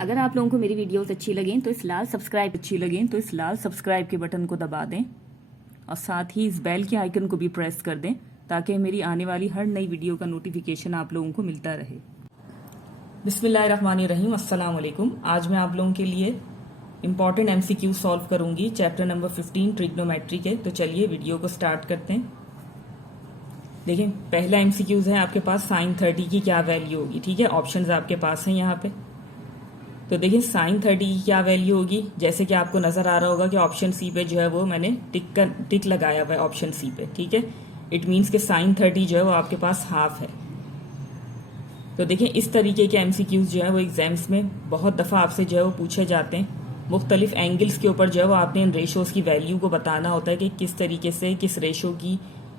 अगर आप लोगों को मेरी वीडियोस अच्छी लगें तो इस लाल सब्सक्राइब के बटन को दबा दें और साथ ही इस बेल के आइकन को भी प्रेस कर दें ताकि मेरी आने वाली हर नई वीडियो का नोटिफिकेशन आप लोगों को मिलता रहे। बिस्मिल्लाहिर्रहमानिर्रहीम, अस्सलाम वालेकुम। आज मैं आप लोगों के लिए इंपॉर्टेंट एमसीक्यू सॉल्व करूंगी चैप्टर नंबर 15 ट्रिग्नोमेट्री के। तो चलिए वीडियो को स्टार्ट करते हैं। देखिए, पहला एमसीक्यूज है आपके पास साइन 30 की क्या वैल्यू होगी। ठीक है, ऑप्शंस आपके पास हैं यहाँ पे। तो देखिए साइन 30 की क्या वैल्यू होगी, जैसे कि आपको नजर आ रहा होगा कि ऑप्शन सी पे जो है वो मैंने टिक लगाया हुआ है ऑप्शन सी पे। ठीक है, इट मीन्स कि साइन 30 जो है वो आपके पास हाफ है। तो देखिए इस तरीके के एमसीक्यूज जो है वो एग्जाम्स में बहुत दफा आपसे जो है वो पूछे जाते हैं। मुख्तलिफ एंगल्स के ऊपर जो है वो आपने इन रेशोज की वैल्यू को बताना होता है कि किस तरीके से किस रेशो की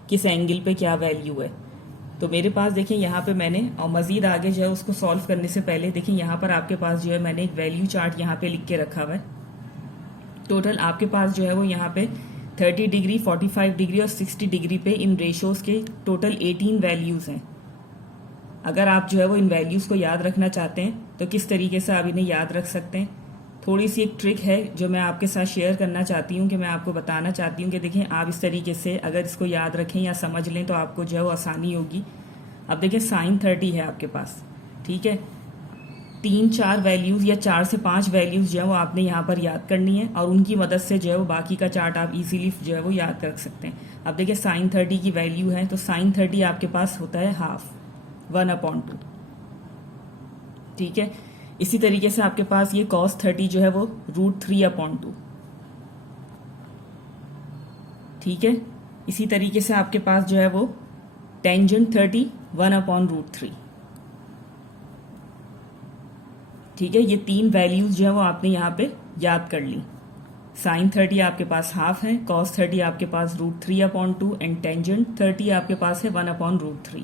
किस एंगल पे क्या वैल्यू है। तो मेरे पास देखिए यहाँ पे मैंने, और मजीद आगे जो है उसको सॉल्व करने से पहले देखिए यहाँ पर आपके पास जो है मैंने एक वैल्यू चार्ट यहाँ पे लिख के रखा हुआ है। टोटल आपके पास जो है वो यहाँ पे 30 डिग्री, 45 डिग्री और 60 डिग्री पे इन रेशोज के टोटल 18 वैल्यूज हैं। अगर आप जो है वो इन वैल्यूज को याद रखना चाहते हैं तो किस तरीके से आप इन्हें याद रख सकते हैं। थोड़ी सी एक ट्रिक है जो मैं आपके साथ शेयर करना चाहती हूँ, कि मैं आपको बताना चाहती हूँ कि देखें आप इस तरीके से अगर इसको याद रखें या समझ लें तो आपको जो है वो आसानी होगी। अब देखिए साइन 30 है आपके पास। ठीक है, 3-4 वैल्यूज या 4 से 5 वैल्यूज जो है वो आपने यहाँ पर याद करनी है और उनकी मदद से जो है वो बाकी का चार्ट आप इजीली जो है वो याद रख सकते हैं। अब देखिए साइन 30 की वैल्यू है तो साइन 30 आपके पास होता है हाफ, 1/2। ठीक है, इसी तरीके से आपके पास ये cos 30 जो है वो √3/2। ठीक है, इसी तरीके से आपके पास जो है वो टेंजेंट 30 1/√3। ठीक है, ये 3 वैल्यूज जो है वो आपने यहाँ पे याद कर ली। साइन 30 आपके पास हाफ है, cos 30 आपके पास √3/2 एंड टेंजेंट 30 आपके पास है 1/√3।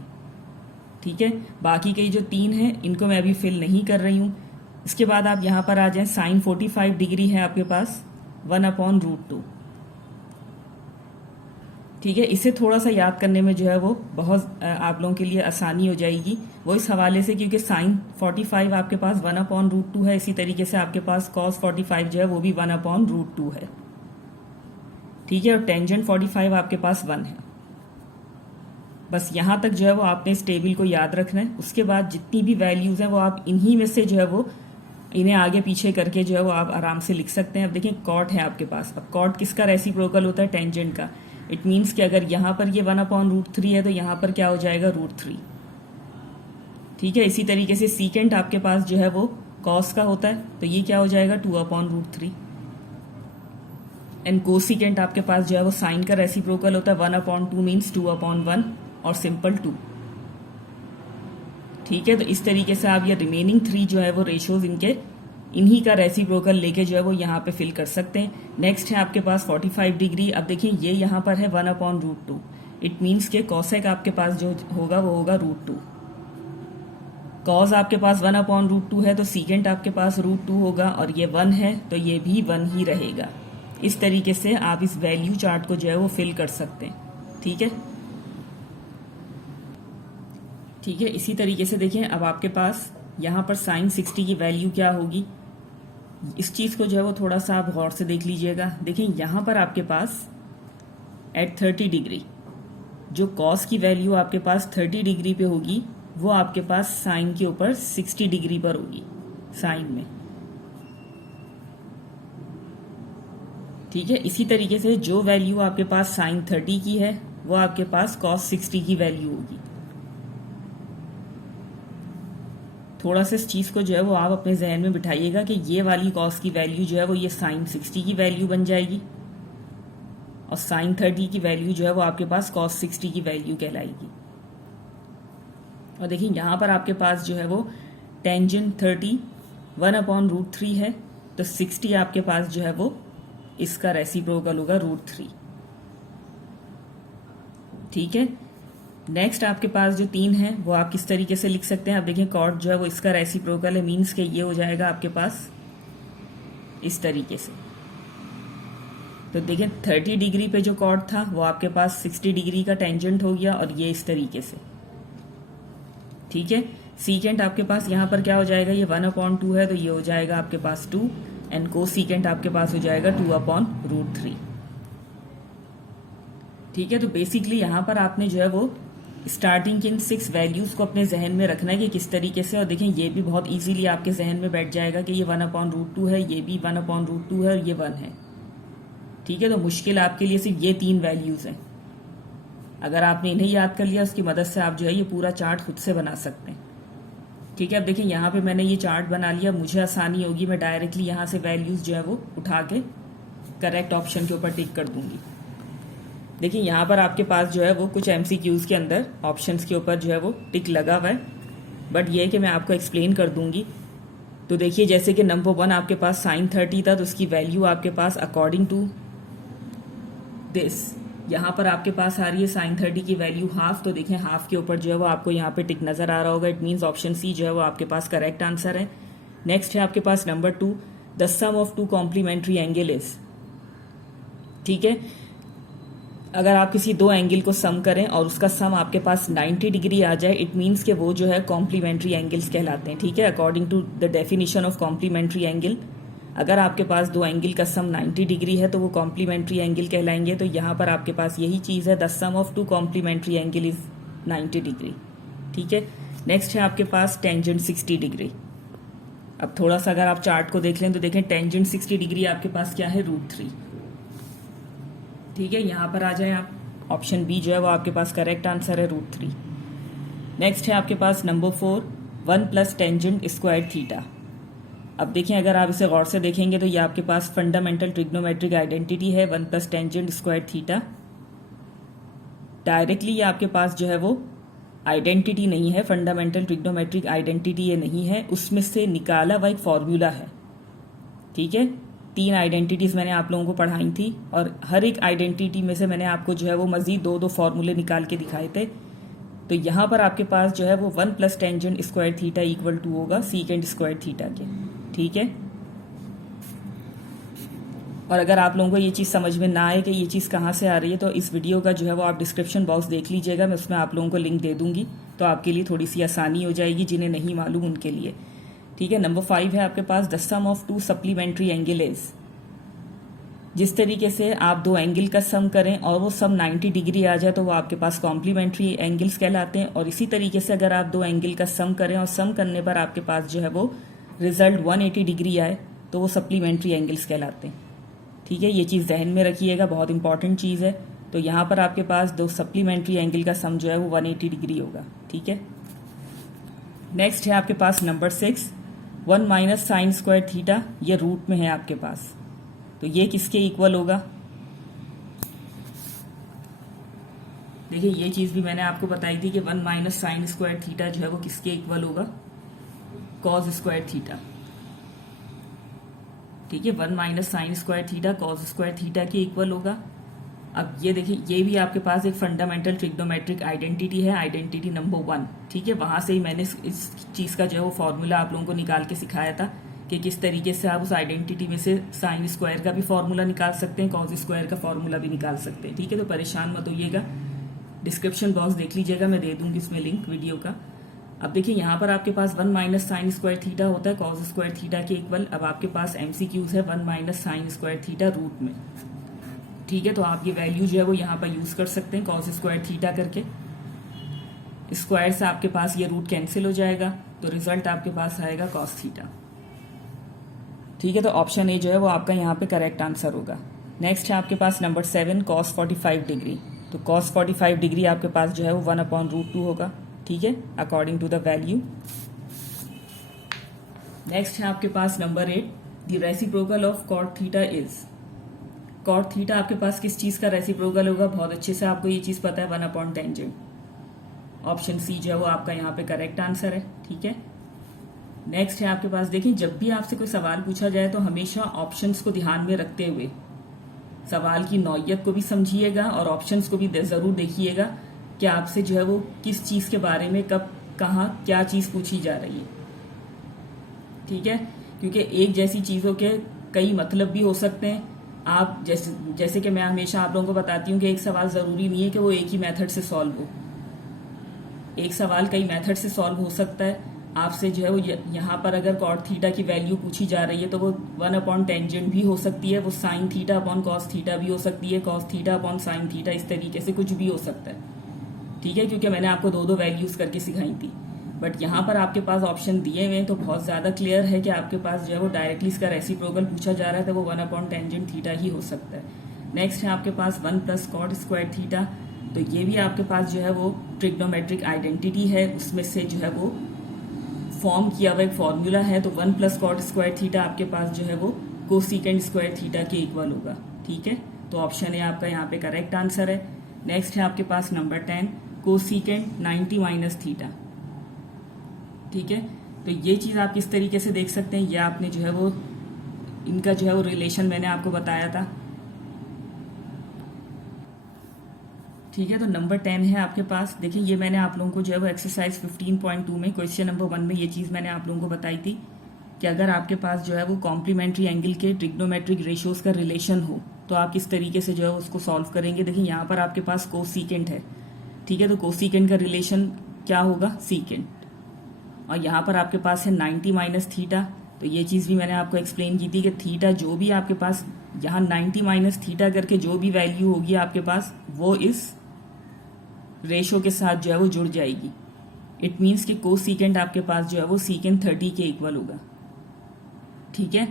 ठीक है, बाकी के जो 3 हैं इनको मैं अभी फिल नहीं कर रही हूँ। इसके बाद आप यहाँ पर आ जाएं, साइन 45 डिग्री है आपके पास 1/√2। ठीक है, इसे थोड़ा सा याद करने में जो है वो बहुत आप लोगों के लिए आसानी हो जाएगी। वो इस हवाले से क्योंकि साइन 45 आपके पास 1/√2 है, इसी तरीके से आपके पास cos 45 जो है वो भी 1/√2 है। ठीक है, और टेंजेंट 45 आपके पास 1 है। बस यहाँ तक जो है वो आपने इस टेबल को याद रखना है। उसके बाद जितनी भी वैल्यूज हैं वो आप इन्हीं में से जो है वो इन्हें आगे पीछे करके जो है वो आप आराम से लिख सकते हैं। अब देखिए कॉट है आपके पास। अब कॉट किसका रेसिप्रोकल होता है? टेंजेंट का। इट मीन्स कि अगर यहाँ पर ये 1/√3 है तो यहाँ पर क्या हो जाएगा? √3। ठीक है, इसी तरीके से सीकेंट आपके पास जो है वो कॉस का होता है तो ये क्या हो जाएगा? 2/√3। एंड कोसिकेंट आपके पास जो है वो साइन का रेसिप्रोकल होता है 1/2 मीन्स 2/1 और सिंपल 2। ठीक है, तो इस तरीके से आप ये रिमेनिंग 3 जो है वो रेशियोज इन्हीं का रेसिप्रोकल लेके जो है वो यहाँ पे फिल कर सकते हैं। नेक्स्ट है आपके पास 45 डिग्री। अब देखिए ये यहाँ पर है 1/√2। इट मीन्स के कॉसेक आपके पास जो होगा वो होगा √2। कॉस आपके पास 1/√2 है तो सीकेंट आपके पास √2 होगा और ये 1 है तो ये भी 1 ही रहेगा। इस तरीके से आप इस वैल्यू चार्ट को जो है वो फिल कर सकते हैं। ठीक है, ठीक है, इसी तरीके से देखिए अब आपके पास यहाँ पर साइन 60 की वैल्यू क्या होगी, इस चीज़ को जो है वो थोड़ा सा आप गौर से देख लीजिएगा। देखिए यहाँ पर आपके पास एट 30 डिग्री जो कॉस की वैल्यू आपके पास 30 डिग्री पे होगी वो आपके पास साइन के ऊपर 60 डिग्री पर होगी साइन में। ठीक है, इसी तरीके से जो वैल्यू आपके पास साइन 30 की है वो आपके पास cos 60 की वैल्यू होगी। थोड़ा सा इस चीज को जो है वो आप अपने जहन में बिठाइएगा कि ये वाली cos की वैल्यू जो है वो ये साइन 60 की वैल्यू बन जाएगी और साइन 30 की वैल्यू जो है वो आपके पास cos 60 की वैल्यू कहलाएगी। और देखिए यहाँ पर आपके पास जो है वो टेंजेंट 30 1/√3 है तो 60 आपके पास जो है वो इसका रेसिप्रोकल होगा √3। ठीक है, नेक्स्ट आपके पास जो 3 है वो आप किस तरीके से लिख सकते हैं। आप देखिए कॉट जो है वो इसका रेसिप्रोकल है, मीन्स के ये हो जाएगा आपके पास इस तरीके से। तो देखिए 30 डिग्री पे जो कॉट था वो आपके पास 60 डिग्री का टेंजेंट हो गया और ये इस तरीके से। ठीक है, सीकेंट आपके पास यहाँ पर क्या हो जाएगा, ये 1/2 है तो ये हो जाएगा आपके पास 2 एंड कोसीकेंट आपके पास हो जाएगा 2/√3। ठीक है, तो बेसिकली यहाँ पर आपने जो है वो स्टार्टिंग की इन 6 वैल्यूज को अपने जहन में रखना है कि किस तरीके से, और देखें ये भी बहुत इजीली आपके जहन में बैठ जाएगा कि ये 1/√2 है, ये भी 1/√2 है और ये 1 है। ठीक है, तो मुश्किल आपके लिए सिर्फ ये 3 वैल्यूज हैं। अगर आपने इन्हें याद कर लिया उसकी मदद से आप जो है ये पूरा चार्ट खुद से बना सकते हैं। ठीक है, अब देखिए यहाँ पे मैंने ये चार्ट बना लिया, मुझे आसानी होगी, मैं डायरेक्टली यहाँ से वैल्यूज जो है वो उठा के करेक्ट ऑप्शन के ऊपर टिक कर दूंगी। देखिए यहाँ पर आपके पास जो है वो कुछ MCQs के अंदर ऑप्शंस के ऊपर जो है वो टिक लगा हुआ है, बट ये कि मैं आपको एक्सप्लेन कर दूंगी। तो देखिए जैसे कि नंबर 1 आपके पास sin 30 था, तो उसकी वैल्यू आपके पास अकॉर्डिंग टू दिस यहाँ पर आपके पास आ रही है sin 30 की वैल्यू हाफ। तो देखें हाफ के ऊपर जो है वो आपको यहाँ पे टिक नजर आ रहा होगा, इट मीन्स ऑप्शन सी जो है वो आपके पास करेक्ट आंसर है। नेक्स्ट है आपके पास number 2, the sum of 2 complementary angle is. ठीक है, अगर आप किसी 2 एंगल को सम करें और उसका सम आपके पास 90 डिग्री आ जाए, इट मीन्स कि वो जो है कॉम्प्लीमेंट्री एंगल्स कहलाते हैं। ठीक है, according to the definition of complementary angle, अगर आपके पास 2 एंगल का सम 90 डिग्री है तो वो कॉम्प्लीमेंट्री एंगल कहलाएंगे। तो यहाँ पर आपके पास यही चीज़ है, the sum of 2 complementary angle is 90 degree. ठीक है, नेक्स्ट है आपके पास टेंजेंट 60 डिग्री। अब थोड़ा सा अगर आप चार्ट को देख लें तो देखें टेंजेंट 60 डिग्री आपके पास क्या है, √3। ठीक है, यहाँ पर आ जाए आप, ऑप्शन बी जो है वो आपके पास करेक्ट आंसर है, √3। नेक्स्ट है आपके पास नंबर 4, 1 + टेंजेंट स्क्वायर थीटा। अब देखें अगर आप इसे गौर से देखेंगे तो ये आपके पास फंडामेंटल ट्रिग्नोमेट्रिक आइडेंटिटी है, 1 + टेंजेंट स्क्वायर थीटा। डायरेक्टली ये आपके पास जो है वो आइडेंटिटी नहीं है, फंडामेंटल ट्रिग्नोमेट्रिक आइडेंटिटी ये नहीं है, उसमें से निकाला हुआ एक फॉर्मूला है। ठीक है, 3 आइडेंटिटीज मैंने आप लोगों को पढ़ाई थी और हर एक आइडेंटिटी में से मैंने आपको जो है वो मजीद 2 फॉर्मूले निकाल के दिखाए थे। तो यहाँ पर आपके पास जो है वो 1 + tangent square theta equal to होगा सीकेंट स्क्वायर थीटा के। ठीक है, और अगर आप लोगों को ये चीज़ समझ में ना आए कि ये चीज़ कहाँ से आ रही है तो इस वीडियो का जो है वो आप डिस्क्रिप्शन बॉक्स देख लीजिएगा, मैं उसमें आप लोगों को लिंक दे दूंगी, तो आपके लिए थोड़ी सी आसानी हो जाएगी जिन्हें नहीं मालूम उनके लिए। ठीक है, नंबर 5 है आपके पास, the sum of 2 supplementary angle is. जिस तरीके से आप 2 एंगल का सम करें और वो सम 90 डिग्री आ जाए तो वो आपके पास कॉम्प्लीमेंट्री एंगल्स कहलाते हैं, और इसी तरीके से अगर आप 2 एंगल का सम करें और सम करने पर आपके पास जो है वो रिजल्ट 180 डिग्री आए तो वो सप्लीमेंट्री एंगल्स कहलाते हैं। ठीक है, ये चीज़ जहन में रखिएगा, बहुत इंपॉर्टेंट चीज़ है। तो यहाँ पर आपके पास 2 सप्लीमेंट्री एंगल का सम जो है वो 180 डिग्री होगा। ठीक है, नेक्स्ट है आपके पास नंबर 6, 1 - sin स्क्वायर थीटा, ये रूट में है आपके पास, तो ये किसके इक्वल होगा। देखिए ये चीज़ भी मैंने आपको बताई थी कि 1 - sin स्क्वायर थीटा जो है वो किसके इक्वल होगा, कॉस स्क्वायर थीटा। ठीक है, 1 - sin square theta cos square theta के इक्वल होगा। अब ये देखिए ये भी आपके पास एक फंडामेंटल ट्रिग्नोमेट्रिक आइडेंटिटी है, आइडेंटिटी नंबर 1। ठीक है, वहां से ही मैंने इस चीज़ का जो है वो फॉर्मूला आप लोगों को निकाल के सिखाया था कि किस तरीके से आप उस आइडेंटिटी में से साइन स्क्वायर का भी फॉर्मूला निकाल सकते हैं, कॉस स्क्वायर का फॉर्मूला भी निकाल सकते हैं। ठीक है, तो परेशान मत होइएगा, डिस्क्रिप्शन बॉक्स देख लीजिएगा, मैं दे दूंगी इसमें लिंक वीडियो का। अब देखिए यहाँ पर आपके पास 1 - sin स्क्वायर थीटा होता है कॉस स्क्वायर थीटा के इक्वल। अब आपके पास MCQs है 1 - sin स्क्वायर थीटा रूट में। ठीक है, तो आप ये वैल्यू जो है वो यहाँ पर यूज कर सकते हैं कॉस स्क्वायर थीटा करके, स्क्वायर से आपके पास ये रूट कैंसिल हो जाएगा, तो रिजल्ट आपके पास आएगा कॉस थीटा। ठीक है, तो ऑप्शन ए जो है वो आपका यहाँ पे करेक्ट आंसर होगा। नेक्स्ट है आपके पास नंबर 7, cos 45 डिग्री। तो cos 45 डिग्री आपके पास जो है वो 1/√2 होगा। ठीक है, according to the value. Next है आपके पास number 8, the reciprocal of cot theta is. cot theta आपके पास किस चीज का रेसिप्रोकल होगा, बहुत अच्छे से आपको ये चीज पता है, 1/टेंजेंट। ऑप्शन सी जो है वो आपका यहाँ पे करेक्ट आंसर है। ठीक है, नेक्स्ट है आपके पास, देखिए जब भी आपसे कोई सवाल पूछा जाए तो हमेशा ऑप्शंस को ध्यान में रखते हुए सवाल की नौइयत को भी समझिएगा और ऑप्शंस को भी जरूर देखिएगा कि आपसे जो है वो किस चीज के बारे में कब कहाँ क्या चीज पूछी जा रही है। ठीक है, क्योंकि एक जैसी चीजों के कई मतलब भी हो सकते हैं। आप जैसे कि मैं हमेशा आप लोगों को बताती हूँ कि एक सवाल जरूरी नहीं है कि वो एक ही मेथड से सॉल्व हो। एक सवाल कई मेथड से सॉल्व हो सकता है। आपसे जो है वो यहाँ पर अगर कॉट थीटा की वैल्यू पूछी जा रही है तो वो 1 टेंजेंट भी हो सकती है, वो sine theta upon cos theta भी हो सकती है, cos theta upon sine theta, इस तरीके से कुछ भी हो सकता है। ठीक है, क्योंकि मैंने आपको दो वैल्यूज करके सिखाई थी। बट यहाँ पर आपके पास ऑप्शन दिए हुए हैं तो बहुत ज़्यादा क्लियर है कि आपके पास जो है वो डायरेक्टली इसका रेसिप्रोकल पूछा जा रहा है तो वो 1 टेंजेंट थीटा ही हो सकता है। नेक्स्ट है आपके पास 1 प्लस कॉट स्क्वायर थीटा। तो ये भी आपके पास जो है वो ट्रिग्नोमेट्रिक आइडेंटिटी है, उसमें से जो है वो फॉर्म किया हुआ एक फॉर्मूला है। तो 1 प्लस कॉट स्क्वायर थीटा आपके पास जो है वो कोसिकेंट स्क्वायर थीटा के इक्वल होगा। ठीक है, तो ऑप्शन ए आपका यहाँ पे करेक्ट आंसर है। नेक्स्ट है आपके पास नंबर 10 कोसिकेंट 90 माइनस थीटा। ठीक है, तो ये चीज़ आप किस तरीके से देख सकते हैं, ये आपने जो है वो इनका जो है वो रिलेशन मैंने आपको बताया था। ठीक है, तो नंबर 10 है आपके पास। देखिए ये मैंने आप लोगों को जो है वो एक्सरसाइज 15.2 में क्वेश्चन नंबर 1 में ये चीज़ मैंने आप लोगों को बताई थी कि अगर आपके पास जो है वो कॉम्प्लीमेंट्री एंगल के ट्रिग्नोमेट्रिक रेशियोज का रिलेशन हो तो आप किस तरीके से जो है उसको सॉल्व करेंगे। देखिए यहाँ पर आपके पास कोसिकेंट है। ठीक है, तो कोसिकेंट का रिलेशन क्या होगा, सीकेंट। और यहाँ पर आपके पास है 90 माइनस थीटा। तो ये चीज़ भी मैंने आपको एक्सप्लेन की थी कि थीटा जो भी आपके पास यहाँ 90 माइनस थीटा करके जो भी वैल्यू होगी आपके पास वो इस रेशो के साथ जो है वो जुड़ जाएगी। इट मीन्स कि कोसिकेंट आपके पास जो है वो सीकेंट 30 के इक्वल होगा। ठीक है,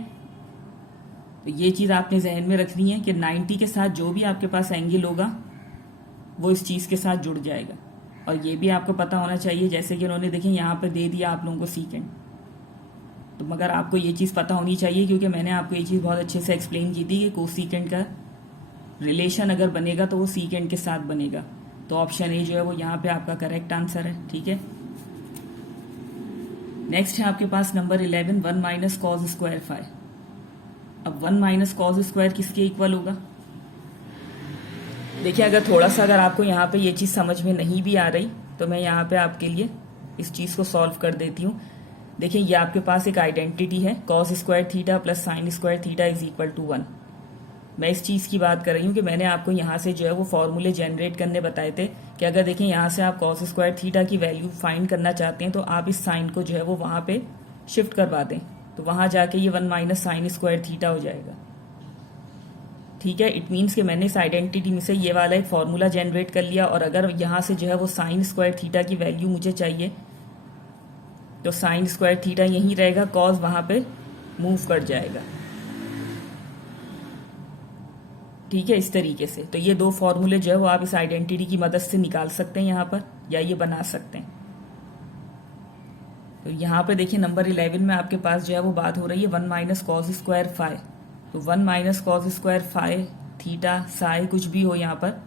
तो ये चीज़ आपने जहन में रखनी है कि 90 के साथ जो भी आपके पास एंगल होगा वो इस चीज़ के साथ जुड़ जाएगा। और ये भी आपको पता होना चाहिए, जैसे कि उन्होंने देखिए यहाँ पर दे दिया आप लोगों को सीकेंट, तो मगर आपको ये चीज़ पता होनी चाहिए क्योंकि मैंने आपको ये चीज़ बहुत अच्छे से एक्सप्लेन की थी कि कोसिकेंट का रिलेशन अगर बनेगा तो वो सीकेंट के साथ बनेगा। तो ऑप्शन ए जो है वो यहाँ पे आपका करेक्ट आंसर है। ठीक है, नेक्स्ट है आपके पास नंबर 11 1 माइनस कॉज स्क्वायर 5। अब 1 माइनस कॉज स्क्वायर किसके इक्वल होगा। देखिए अगर आपको यहाँ पे ये चीज़ समझ में नहीं भी आ रही तो मैं यहाँ पे आपके लिए इस चीज़ को सॉल्व कर देती हूँ। देखिए ये आपके पास एक आइडेंटिटी है, cos square theta plus sine square theta is equal to 1। मैं इस चीज़ की बात कर रही हूँ कि मैंने आपको यहाँ से जो है वो फॉर्मूले जनरेट करने बताए थे कि अगर देखें यहाँ से आप कॉस स्क्वायर थीटा की वैल्यू फाइंड करना चाहते हैं तो आप इस साइन को जो है वो वहाँ पे शिफ्ट करवा दें, तो वहाँ जाके ये 1 माइनस साइन स्क्वायर थीटा हो जाएगा। ठीक है, इट मीन्स कि मैंने इस आइडेंटिटी में से ये वाला एक फॉर्मूला जनरेट कर लिया और अगर यहाँ से जो है वो साइन स्क्वायर थीटा की वैल्यू मुझे चाहिए तो साइन स्क्वायर थीटा यहीं रहेगा, कॉज वहाँ पे मूव कर जाएगा। ठीक है, इस तरीके से। तो ये दो फॉर्मूले जो है वो आप इस आइडेंटिटी की मदद से निकाल सकते हैं यहाँ पर, या ये बना सकते हैं। तो यहाँ पे देखिए नंबर 11 में आपके पास जो है वो बात हो रही है 1 माइनस कॉज स्क्वायर 5। तो 1 minus cos square 5 theta Sai कुछ भी हो, यहाँ पर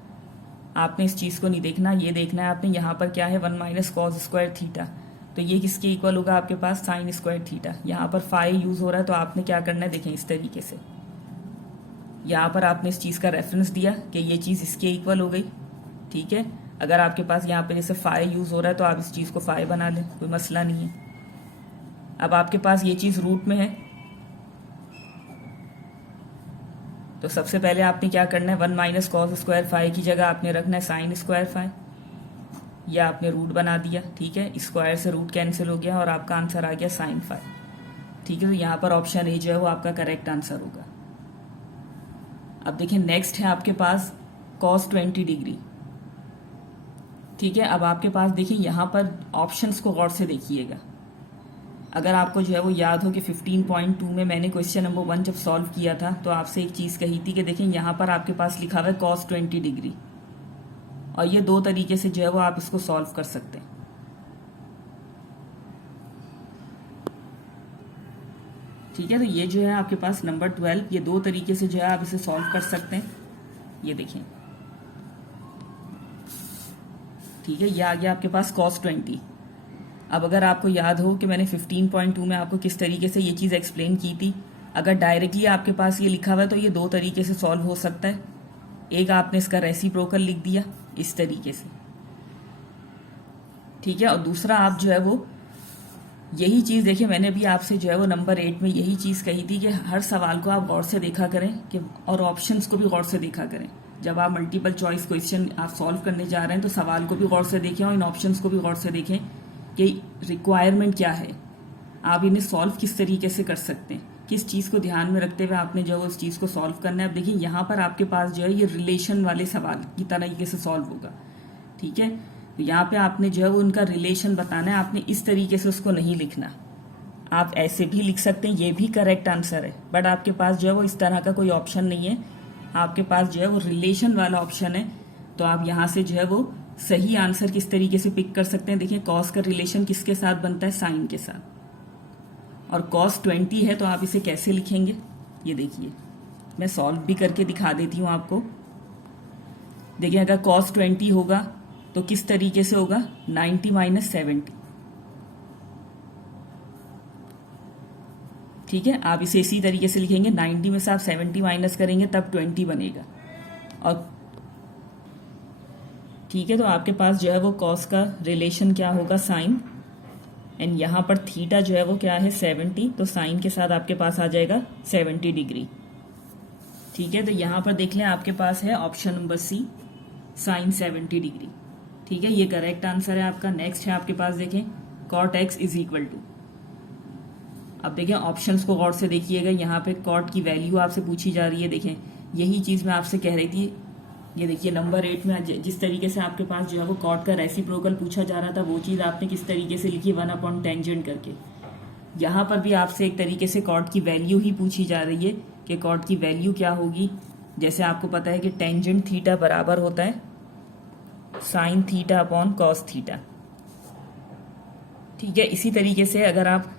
आपने इस चीज़ को नहीं देखना, ये देखना है आपने यहाँ पर क्या है 1 माइनस कॉज स्क्वायर थीटा। तो ये किसके इक्वल होगा आपके पास, साइन स्क्वायर थीटा। यहाँ पर 5 यूज हो रहा है तो आपने क्या करना है, देखें इस तरीके से यहाँ पर आपने इस चीज़ का रेफरेंस दिया कि ये चीज़ इसके इक्वल हो गई। ठीक है, अगर आपके पास यहाँ पे जैसे 5 यूज हो रहा है तो आप इस चीज़ को 5 बना लें, कोई मसला नहीं है। अब आपके पास ये चीज़ रूट में है तो सबसे पहले आपने क्या करना है, 1 माइनस कॉस स्क्वायर 5 की जगह आपने रखना है साइन स्क्वायर 5, या आपने रूट बना दिया। ठीक है, स्क्वायर से रूट कैंसिल हो गया और आपका आंसर आ गया साइन 5। ठीक है, तो यहाँ पर ऑप्शन ए जो है वो आपका करेक्ट आंसर होगा। अब देखिए नेक्स्ट है आपके पास cos 20 डिग्री। ठीक है, अब आपके पास देखिए यहाँ पर ऑप्शंस को गौर से देखिएगा। अगर आपको जो है वो याद हो कि 15.2 में मैंने क्वेश्चन नंबर 1 जब सॉल्व किया था तो आपसे एक चीज़ कही थी कि देखें यहाँ पर आपके पास लिखा हुआ है cos 20 डिग्री, और ये दो तरीके से जो है वो आप इसको सॉल्व कर सकते हैं। ठीक है, तो ये जो है आपके पास नंबर 12, ये दो तरीके से जो है आप इसे सॉल्व कर सकते हैं। ये देखें, ठीक है, ये आ गया आपके पास cos 20। अब अगर आपको याद हो कि मैंने 15.2 में आपको किस तरीके से ये चीज़ एक्सप्लेन की थी, अगर डायरेक्टली आपके पास ये लिखा हुआ है तो ये दो तरीके से सॉल्व हो सकता है। एक आपने इसका रेसिप्रोकल लिख दिया इस तरीके से, ठीक है, और दूसरा आप जो है वो यही चीज़ देखिए, मैंने भी आपसे जो है वो नंबर 8 में यही चीज़ कही थी कि हर सवाल को आप गौर से देखा करें कि और ऑप्शंस को भी गौर से देखा करें। जब आप मल्टीपल चॉइस क्वेश्चन आप सॉल्व करने जा रहे हैं तो सवाल को भी गौर से देखें और इन ऑप्शंस को भी गौर से देखें कि रिक्वायरमेंट क्या है, आप इन्हें सॉल्व किस तरीके से कर सकते हैं, किस चीज़ को ध्यान में रखते हुए आपने जो है उस चीज़ को सॉल्व करना है। अब देखिए यहाँ पर आपके पास जो है ये रिलेशन वाले सवाल की तरीके से सॉल्व होगा, ठीक है। तो यहाँ पे आपने जो है वो उनका रिलेशन बताना है, आपने इस तरीके से उसको नहीं लिखना। आप ऐसे भी लिख सकते हैं, ये भी करेक्ट आंसर है, बट आपके पास जो है वो इस तरह का कोई ऑप्शन नहीं है, आपके पास जो है वो रिलेशन वाला ऑप्शन है। तो आप यहाँ से जो है वो सही आंसर किस तरीके से पिक कर सकते हैं। देखिए कॉस का रिलेशन किसके साथ बनता है, साइन के साथ, और कॉस 20 है तो आप इसे कैसे लिखेंगे, ये देखिए मैं सॉल्व भी करके दिखा देती हूँ आपको। देखिए अगर कॉस 20 होगा तो किस तरीके से होगा, 90 माइनस 70, ठीक है। आप इसे इसी तरीके से लिखेंगे, 90 में से आप 70 माइनस करेंगे तब 20 बनेगा, और ठीक है। तो आपके पास जो है वो कॉस का रिलेशन क्या होगा, साइन, एंड यहाँ पर थीटा जो है वो क्या है, 70, तो साइन के साथ आपके पास आ जाएगा 70 डिग्री, ठीक है। तो यहाँ पर देख लें आपके पास है option number C, sine 70 degree, ठीक है, ये करेक्ट आंसर है आपका। नेक्स्ट है आपके पास देखें cot x is equal to, अब देखें ऑप्शंस को गौर से देखिएगा, यहाँ पे कॉट की वैल्यू आपसे पूछी जा रही है। देखें यही चीज़ मैं आपसे कह रही थी, ये देखिए नंबर 8 में जिस तरीके से आपके पास जो है वो कॉट का रेसिप्रोकल पूछा जा रहा था, वो चीज़ आपने किस तरीके से लिखी, 1 टेंजेंट करके। यहाँ पर भी आपसे एक तरीके से कॉट की वैल्यू ही पूछी जा रही है कि कॉट की वैल्यू क्या होगी। जैसे आपको पता है कि टेंजेंट थीटा बराबर होता है sine theta upon cos theta, ठीक है। इसी तरीके से अगर आप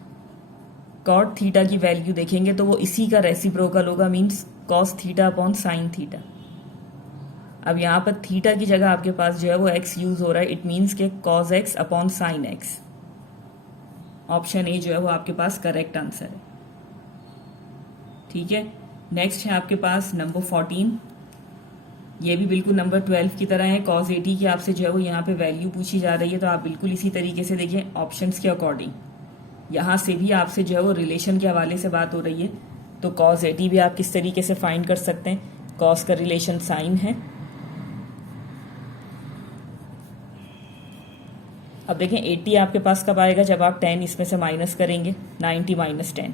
कॉट थीटा की वैल्यू देखेंगे तो वो इसी का रेसिप्रोकल होगा, means cos theta upon sine theta. अब यहाँ पर थीटा की जगह आपके पास जो है वो एक्स यूज हो रहा है, इट मीन्स के cos x upon sine x. Option A जो है वो आपके पास करेक्ट आंसर है, ठीक है। नेक्स्ट है आपके पास नंबर 14, ये भी बिल्कुल नंबर 12 की तरह है। कॉस 80 की आपसे जो है वो यहाँ पे वैल्यू पूछी जा रही है, तो आप बिल्कुल इसी तरीके से देखिए ऑप्शंस के अकॉर्डिंग, यहाँ से भी आपसे जो है वो रिलेशन के हवाले से बात हो रही है। तो कॉस 80 भी आप किस तरीके से फाइंड कर सकते हैं, कॉस का रिलेशन साइन है। अब देखें 80 आपके पास कब आएगा, जब आप 10 इसमें से माइनस करेंगे, 90 माइनस 10,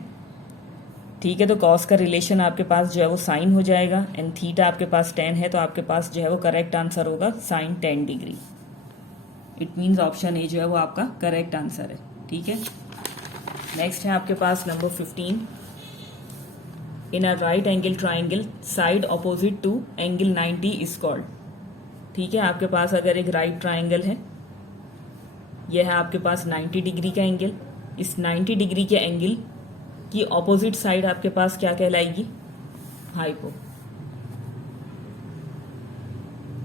ठीक है। तो कॉस का रिलेशन आपके पास जो है वो साइन हो जाएगा, एंड थीटा आपके पास 10 है, तो आपके पास जो है वो करेक्ट आंसर होगा sine 10 degree. It means option A जो है वो आपका करेक्ट आंसर है, ठीक है। नेक्स्ट है आपके पास number 15, in a right angle triangle side opposite to angle 90 is called, ठीक है। आपके पास अगर एक राइट ट्राइंगल है, यह है आपके पास 90 डिग्री का एंगल, इस 90 डिग्री के एंगल की ऑपोजिट साइड आपके पास क्या कहलाएगी, हाइपो,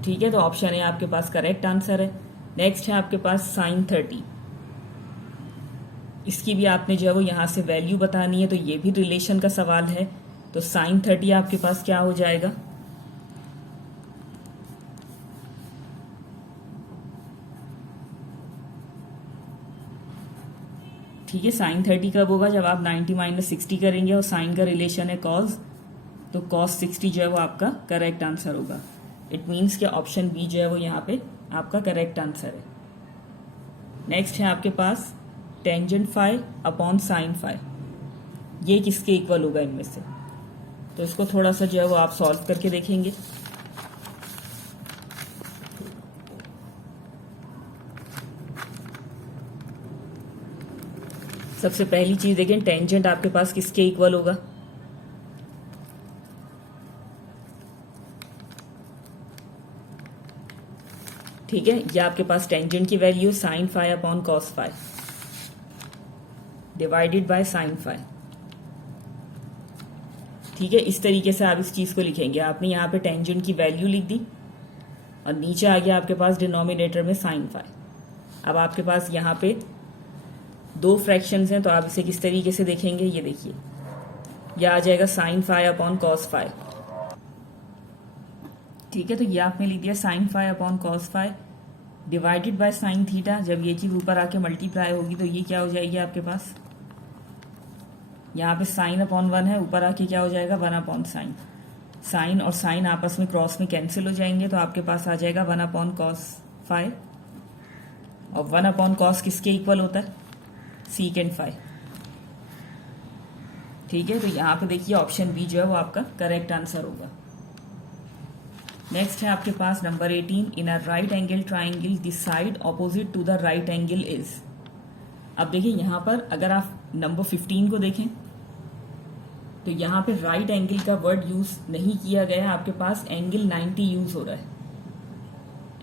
ठीक है। तो ऑप्शन ए आपके पास करेक्ट आंसर है। नेक्स्ट है आपके पास साइन 30, इसकी भी आपने जो है वो यहाँ से वैल्यू बतानी है, तो ये भी रिलेशन का सवाल है। तो साइन 30 आपके पास क्या हो जाएगा, ठीक है। साइन 30 कब होगा, जब आप 90 माइनस 60 करेंगे, और साइन का रिलेशन है कॉस, तो कॉस 60 जो है वो आपका करेक्ट आंसर होगा। इट मीन्स कि ऑप्शन बी जो है वो यहाँ पे आपका करेक्ट आंसर है। नेक्स्ट है आपके पास tangent phi upon sine phi, ये किसके इक्वल होगा इनमें से, तो इसको थोड़ा सा जो है वो आप सॉल्व करके देखेंगे। सबसे पहली चीज देखें, टेंजेंट आपके पास किसके इक्वल होगा, ठीक है। ये आपके पास टेंजेंट की value sine phi upon cos phi divided by sine phi, ठीक है। इस तरीके से आप इस चीज को लिखेंगे। आपने यहाँ पे टेंजेंट की वैल्यू लिख दी और नीचे आ गया आपके पास डिनोमिनेटर में साइन फाई। अब आपके पास यहाँ पे दो फ्रैक्शंस हैं, तो आप इसे किस तरीके से देखेंगे, ये देखिए, यह आ जाएगा sine phi upon cos phi, ठीक है। तो ये आपने लिख दिया sine phi upon cos phi divided by sine theta. जब ये चीज ऊपर आके मल्टीप्लाई होगी तो ये क्या हो जाएगी आपके पास, यहाँ पे साइन अपॉन 1 है, ऊपर आके क्या हो जाएगा 1 अपॉन साइन, साइन और साइन आपस में क्रॉस में कैंसिल हो जाएंगे, तो आपके पास आ जाएगा 1/cos फाई। और 1/cos किसके इक्वल होता है? Secant phi. ठीक है, तो यहाँ पे देखिए ऑप्शन बी जो है वो आपका करेक्ट आंसर होगा। नेक्स्ट है आपके पास number 18, in a right angle triangle the side opposite to the right angle is. अब देखिए यहाँ पर अगर आप नंबर 15 को देखें तो यहाँ पे राइट एंगल का वर्ड यूज नहीं किया गया है, आपके पास एंगल 90 यूज हो रहा है।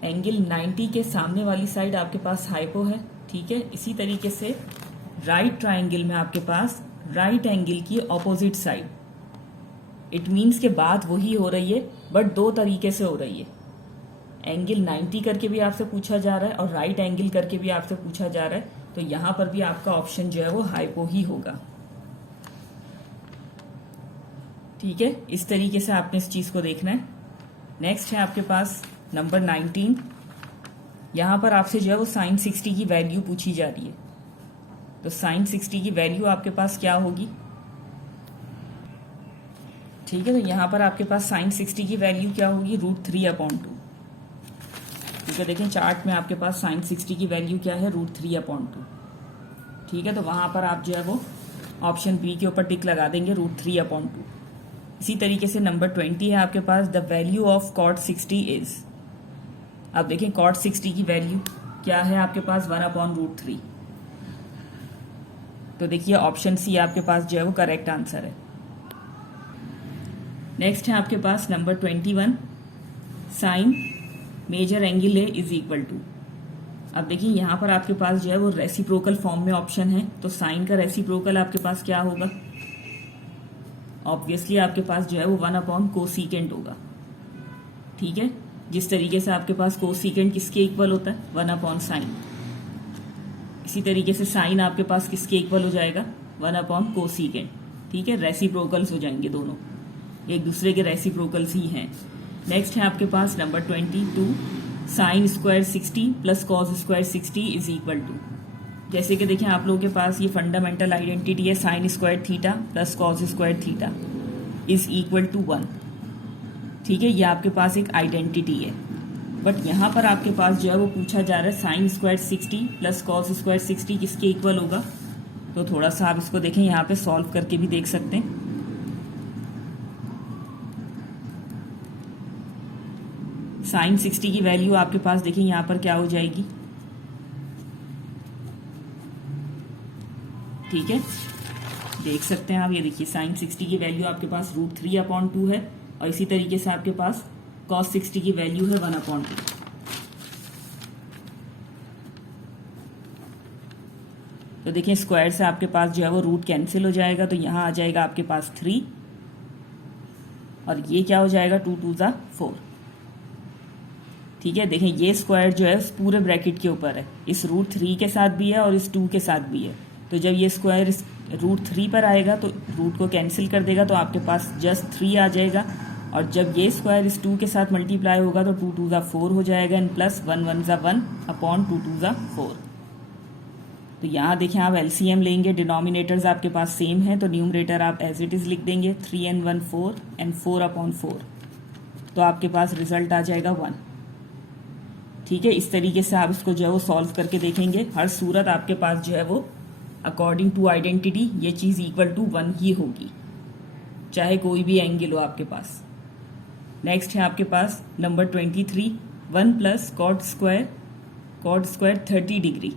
एंगल 90 के सामने वाली साइड आपके पास हाइपो है। ठीक है, इसी तरीके से राइट ट्राइंगल में आपके पास राइट एंगल की ऑपोजिट साइड, इट मीन्स के बात वही हो रही है बट दो तरीके से हो रही है। एंगल 90 करके भी आपसे पूछा जा रहा है और राइट एंगल करके भी आपसे पूछा जा रहा है, तो यहां पर भी आपका ऑप्शन जो है वो हाइपो ही होगा। ठीक है, इस तरीके से आपने इस चीज को देखना है। नेक्स्ट है आपके पास नंबर 19, यहां पर आपसे जो है वो साइन 60 की वैल्यू पूछी जा रही है। तो साइन 60 की वैल्यू आपके पास क्या होगी? ठीक है, तो यहां पर आपके पास साइन 60 की वैल्यू क्या होगी? √3/2। ठीक है, देखें चार्ट में आपके पास साइन 60 की वैल्यू क्या है? √3/2। ठीक है, तो वहां पर आप जो है वो ऑप्शन बी के ऊपर टिक लगा देंगे, √3/2। इसी तरीके से नंबर 20 है आपके पास, the value of cot 60 is. अब देखें cot 60 की वैल्यू क्या है आपके पास? 1/√3। तो देखिए ऑप्शन सी आपके पास जो है वो करेक्ट आंसर है। नेक्स्ट है आपके पास number 21, sine major angle A is equal to. अब देखिए यहाँ पर आपके पास जो है वो रेसिप्रोकल फॉर्म में ऑप्शन है, तो साइन का रेसिप्रोकल आपके पास क्या होगा? ऑब्वियसली आपके पास जो है वो 1/कोसीकेंट होगा। ठीक है, जिस तरीके से आपके पास कोसीकेंट किसके इक्वल होता है? 1/साइन। इसी तरीके से साइन आपके पास किसके इक्वल हो जाएगा? 1/कोसीकेंट। ठीक है, रेसिप्रोकल्स हो जाएंगे, दोनों एक दूसरे के रेसिप्रोकल्स ही हैं। नेक्स्ट है आपके पास number 22, sine square 60 plus cos square 60 is equal to. जैसे कि देखें आप लोगों के पास ये फंडामेंटल आइडेंटिटी है, sine square theta plus cos square theta is equal to 1। ठीक है, ये आपके पास एक आइडेंटिटी है, बट यहाँ पर आपके पास जो है वो पूछा जा रहा है sine square 60 plus cos square 60 किसके इक्वल होगा? तो थोड़ा सा आप इसको देखें, यहाँ पे सॉल्व करके भी देख सकते हैं। साइन 60 की वैल्यू आपके पास देखिए यहाँ पर क्या हो जाएगी? ठीक है, देख सकते हैं आप, ये देखिए साइन 60 की वैल्यू आपके पास √3/2 है और इसी तरीके से आपके पास कॉस 60 की वैल्यू है 1/2। तो देखिए स्क्वायर से आपके पास जो है वो रूट कैंसिल हो जाएगा, तो यहाँ आ जाएगा आपके पास 3 और ये क्या हो जाएगा? 2 2 ज़ा 4। ठीक है, देखें ये स्क्वायर जो है पूरे ब्रैकेट के ऊपर है, इस √3 के साथ भी है और इस 2 के साथ भी है। तो जब ये स्क्वायर इस √3 पर आएगा तो रूट को कैंसिल कर देगा, तो आपके पास जस्ट 3 आ जाएगा। और जब ये स्क्वायर इस 2 के साथ मल्टीप्लाई होगा तो 2 2 ज़ा 4 हो जाएगा, एंड प्लस 1 1 ज़ा 1/2 2 ज़ा 4। तो यहाँ देखें आप एलसीएम लेंगे, डिनोमिनेटर्स आपके पास सेम है, तो न्यूमरेटर आप एज इट इज लिख देंगे 3 and 1 4 एंड 4/4। तो आपके पास रिजल्ट आ जाएगा 1। ठीक है, इस तरीके से आप इसको जो है वो सॉल्व करके देखेंगे। हर सूरत आपके पास जो है वो अकॉर्डिंग टू आइडेंटिटी ये चीज इक्वल टू 1 ही होगी, चाहे कोई भी एंगल हो आपके पास। नेक्स्ट है आपके पास number 23, 1 plus cot square 30 degree.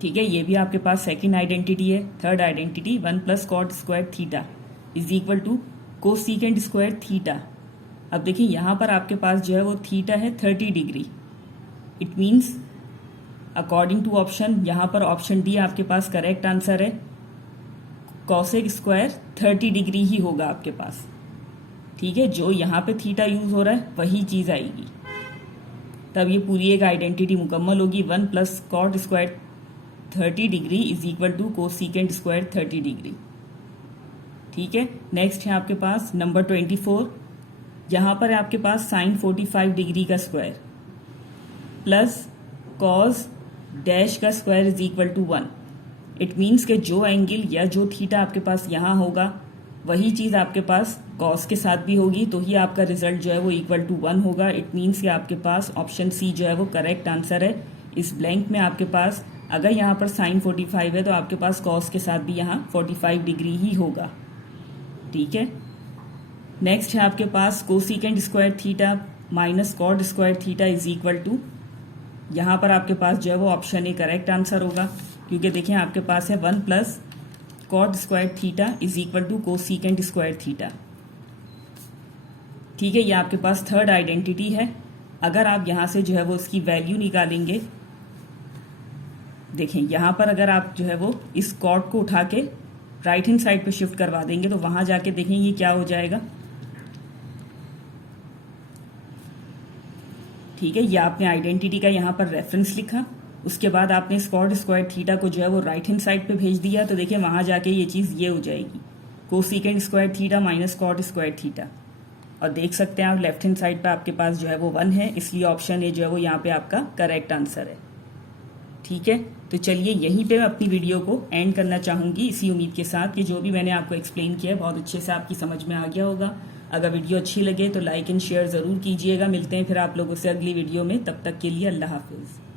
ठीक है, ये भी आपके पास सेकंड आइडेंटिटी है। Third identity 1 plus cot square theta is equal to cosecant square theta. अब देखिए यहाँ पर आपके पास जो है वो थीटा है 30 degree. It means according to option, यहाँ पर ऑप्शन डी आपके पास करेक्ट आंसर है। कॉसेक स्क्वायर 30 डिग्री ही होगा आपके पास। ठीक है, जो यहाँ पे थीटा यूज हो रहा है वही चीज आएगी, तब ये पूरी एक आइडेंटिटी मुकम्मल होगी। 1 plus cot square 30 degree is equal to cosecant square 30 degree. ठीक है, नेक्स्ट है आपके पास नंबर 24, यहाँ पर आपके पास साइन 45 डिग्री का स्क्वायर प्लस कॉस डैश का square is equal to 1। It means के जो एंगल या जो थीटा आपके पास यहाँ होगा वही चीज़ आपके पास कॉस के साथ भी होगी, तो ही आपका रिजल्ट जो है वो इक्वल टू 1 होगा। इट मीन्स कि आपके पास ऑप्शन सी जो है वो करेक्ट आंसर है। इस ब्लैंक में आपके पास अगर यहाँ पर साइन 45 है तो आपके पास कॉस के साथ भी यहाँ 45 डिग्री ही होगा। ठीक है, नेक्स्ट है आपके पास cosecant square theta minus cot square theta is equal to, यहाँ पर आपके पास जो है वो ऑप्शन ए करेक्ट आंसर होगा, क्योंकि देखिए आपके पास है 1 plus cot square theta is equal to cosecant square theta. ठीक है, ये आपके पास थर्ड आइडेंटिटी है। अगर आप यहाँ से जो है वो इसकी वैल्यू निकालेंगे, देखें यहाँ पर अगर आप जो है वो इस कॉट को उठा के राइट हैंड साइड पे शिफ्ट करवा देंगे तो वहां जाके देखें ये क्या हो जाएगा। ठीक है, ये आपने आइडेंटिटी का यहाँ पर रेफरेंस लिखा, उसके बाद आपने कॉट स्क्वायर थीटा को जो है वो राइट हैंड साइड पे भेज दिया, तो देखिए वहां जाके ये चीज़ ये हो जाएगी cosecant square theta minus cot square theta. और देख सकते हैं आप लेफ्ट हैंड साइड पे आपके पास जो है वो 1 है, इसलिए ऑप्शन ए जो है वो यहाँ पे आपका करेक्ट आंसर है। ठीक है, तो चलिए यहीं पे मैं अपनी वीडियो को एंड करना चाहूँगी, इसी उम्मीद के साथ कि जो भी मैंने आपको एक्सप्लेन किया है बहुत अच्छे से आपकी समझ में आ गया होगा। अगर वीडियो अच्छी लगे तो लाइक एंड शेयर ज़रूर कीजिएगा। मिलते हैं फिर आप लोगों से अगली वीडियो में, तब तक के लिए अल्लाह हाफिज़।